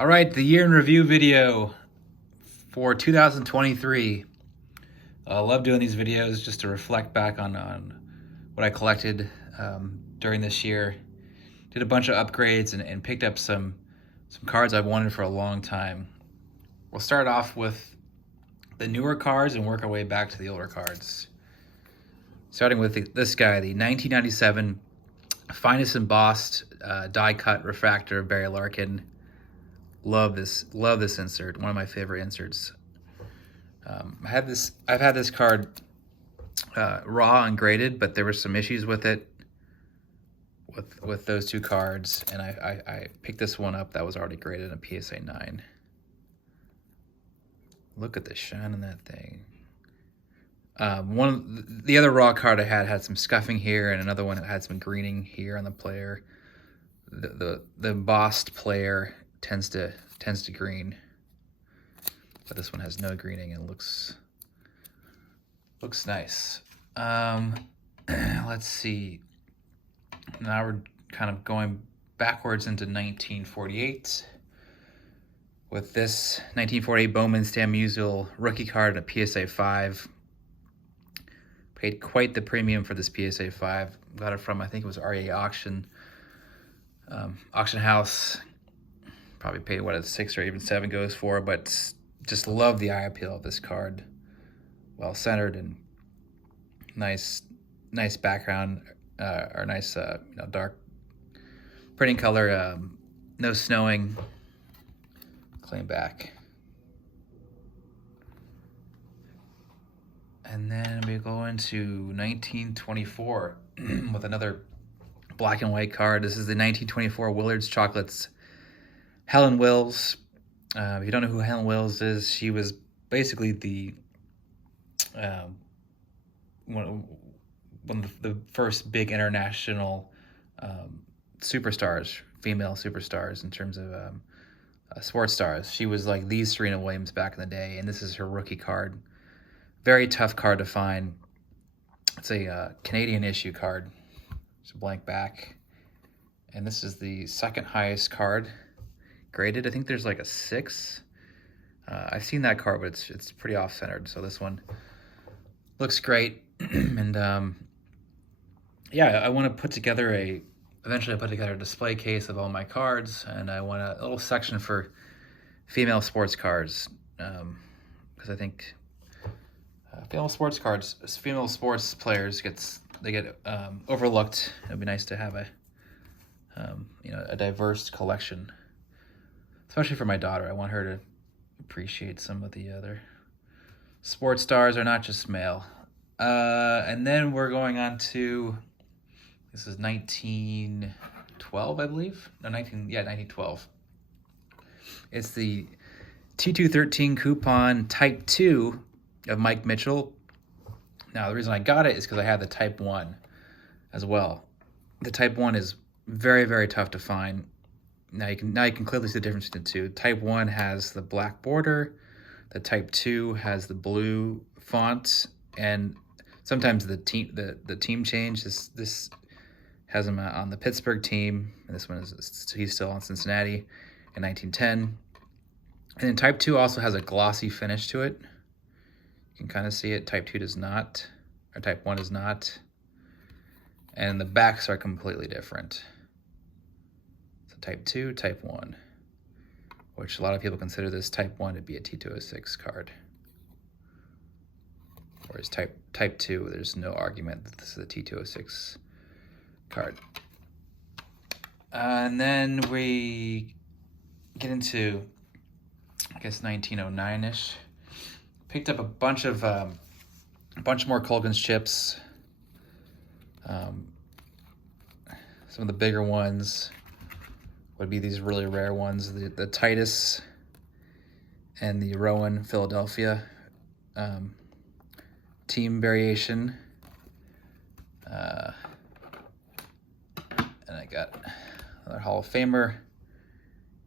All right, the year in review video for 2023. I love doing these videos just to reflect back on what I collected during this year. Did a bunch of upgrades and picked up some cards I've wanted for a long time. We'll start off with the newer cards and work our way back to the older cards. Starting with this guy, the 1997 Finest Embossed die cut refractor Barry Larkin. Love this insert. One of my favorite inserts. I've had this card raw and graded, but there were some issues with it with those two cards, and I picked this one up that was already graded in a PSA 9. Look at the shine on that thing. The other raw card I had some scuffing here, and another one that had some greening here on the player. The embossed player tends to green, but this one has no greening and looks nice. Let's see. Now we're kind of going backwards into 1948 with this 1948 Bowman Stan Musial rookie card and a PSA 5. Paid quite the premium for this PSA 5. Got it from, I think it was REA Auction House. Probably paid what a 6 or even 7 goes for, but just love the eye appeal of this card. Well centered and nice background, or nice dark printing color. No snowing. Clean back. And then we go into 1924 with another black and white card. This is the 1924 Willard's Chocolates Helen Wills. If you don't know who Helen Wills is, she was basically the one of the first big international superstars, female superstars in terms of sports stars. She was like the Serena Williams back in the day, and this is her rookie card. Very tough card to find. It's a Canadian issue card. It's a blank back, and this is the second highest card graded. I think there's like a 6. I've seen that card, but it's pretty off-centered. So this one looks great. And yeah, I want to eventually put together a display case of all my cards, and I want a little section for female sports cards, because I think female sports players get overlooked. It'd be nice to have a diverse collection. Especially for my daughter. I want her to appreciate some of the other sports stars are not just male. And then we're going on to, this is 1912, I believe. No, 1912. It's the T213 coupon Type 2 of Mike Mitchell. Now, the reason I got it is because I had the Type 1 as well. The Type 1 is very, very tough to find. Now you can clearly see the difference between the two. Type 1 has the black border. The Type 2 has the blue font, and sometimes the team change. This has him on the Pittsburgh team, and this one he's still on Cincinnati in 1910. And then Type 2 also has a glossy finish to it. You can kind of see it. Type 2 does not, or Type 1 does not. And the backs are completely different. Type 2, Type 1, which a lot of people consider this Type 1 to be a T206 card. Whereas Type 2, there's no argument that this is a T206 card. And then we get into, I guess, 1909-ish. Picked up a bunch more Colgan's chips. Some of the bigger ones would be these really rare ones, the Titus and the Rowan Philadelphia team variation. And I got another Hall of Famer,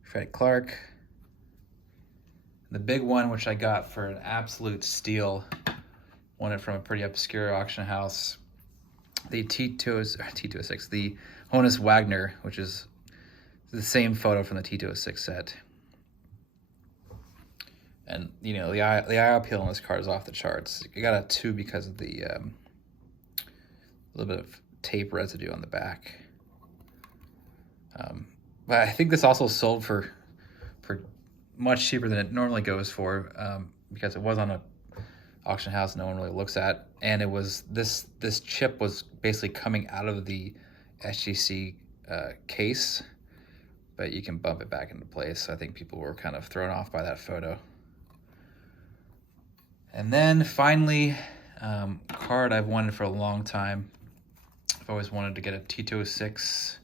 Freddie Clark. The big one, which I got for an absolute steal, won it from a pretty obscure auction house, the T206, the Honus Wagner, which is the same photo from the T206 set. And, you know, the eye appeal on this card is off the charts. I got a 2 because of the little bit of tape residue on the back. But I think this also sold for much cheaper than it normally goes for, because it was on a auction house no one really looks at, and it was this chip was basically coming out of the SGC case, but you can bump it back into place. So I think people were kind of thrown off by that photo. And then finally, card I've wanted for a long time. I've always wanted to get a T206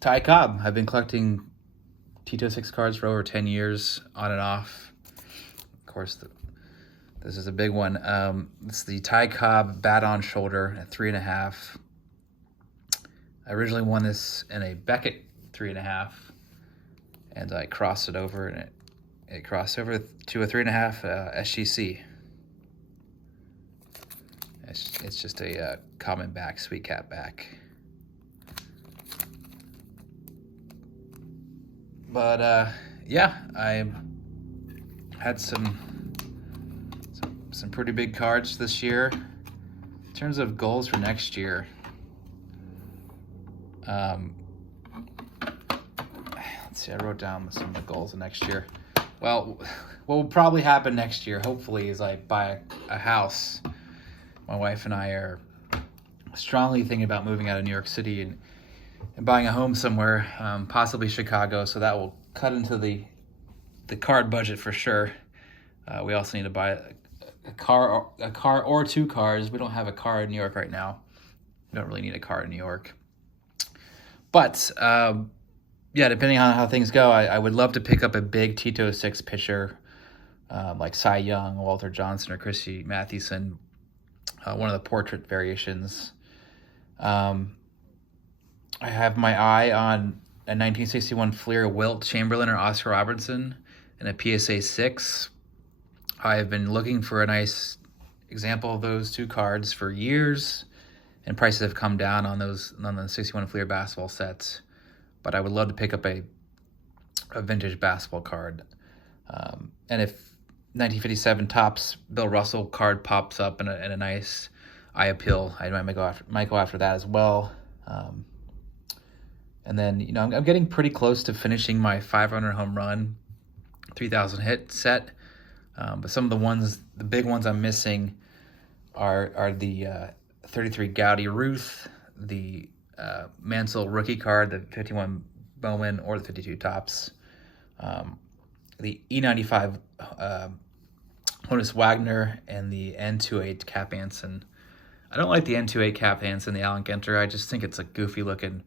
Ty Cobb. I've been collecting T206 cards for over 10 years, on and off. Of course, this is a big one. It's the Ty Cobb Bat on Shoulder at 3.5. I originally won this in a Beckett 3.5, and I crossed it over, and it crossed over to a 3.5 SGC. It's just a common back, sweet cat back. But yeah, I had some pretty big cards this year. In terms of goals for next year, let's see, I wrote down some of the goals of next year. Well, what will probably happen next year, hopefully, is I buy a house. My wife and I are strongly thinking about moving out of New York City and buying a home somewhere, possibly Chicago. So that will cut into the card budget for sure. We also need to buy a car or 2 cars. We don't have a car in New York right now. We don't really need a car in New York. But yeah, depending on how things go, I would love to pick up a big T206 pitcher, like Cy Young, Walter Johnson, or Chrissy Mathewson. One of the portrait variations. I have my eye on a 1961 Fleer Wilt Chamberlain or Oscar Robertson and a PSA 6. I have been looking for a nice example of those 2 cards for years, and prices have come down on the 61 Fleer basketball sets. But I would love to pick up a vintage basketball card. And if 1957 Topps Bill Russell card pops up in a nice eye appeal, I might go after that as well. And then, you know, I'm getting pretty close to finishing my 500 home run, 3,000 hit set. But some of the big ones I'm missing are the 33 Gowdy Ruth, the Mansell rookie card, the 51 Bowman, or the 52 Topps, the E95 Honus Wagner, and the N28 Cap Anson. I don't like the N28 Cap Anson, the Allen Ginter. I just think it's a goofy looking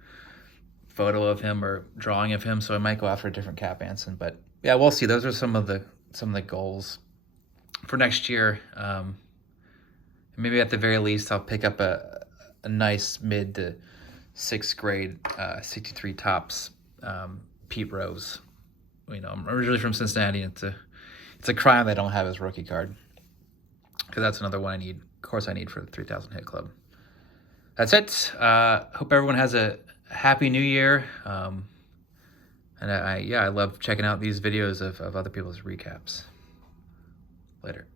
photo of him or drawing of him, so I might go after a different Cap Anson. But yeah, we'll see. Those are some of the goals for next year. Maybe at the very least, I'll pick up a nice mid to 6th grade 63 Topps Pete Rose. You know, I'm originally from Cincinnati. It's a crime they don't have his rookie card, because that's another one I need. Of course, I need for the 3,000 hit club. That's it. Hope everyone has a happy new year. And I love checking out these videos of other people's recaps. Later.